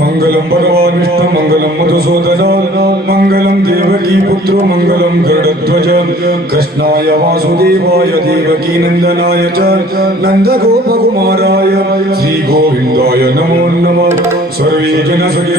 मंगलम भगवान विष्णु मंगलम मधुसूदन देवकी पुत्रो मंगलम गरुडध्वज। कृष्णाय वासुदेवाय देवकी नंदनाय च। श्री गोविंदय नमो नमः। सर्वे जन जनसखि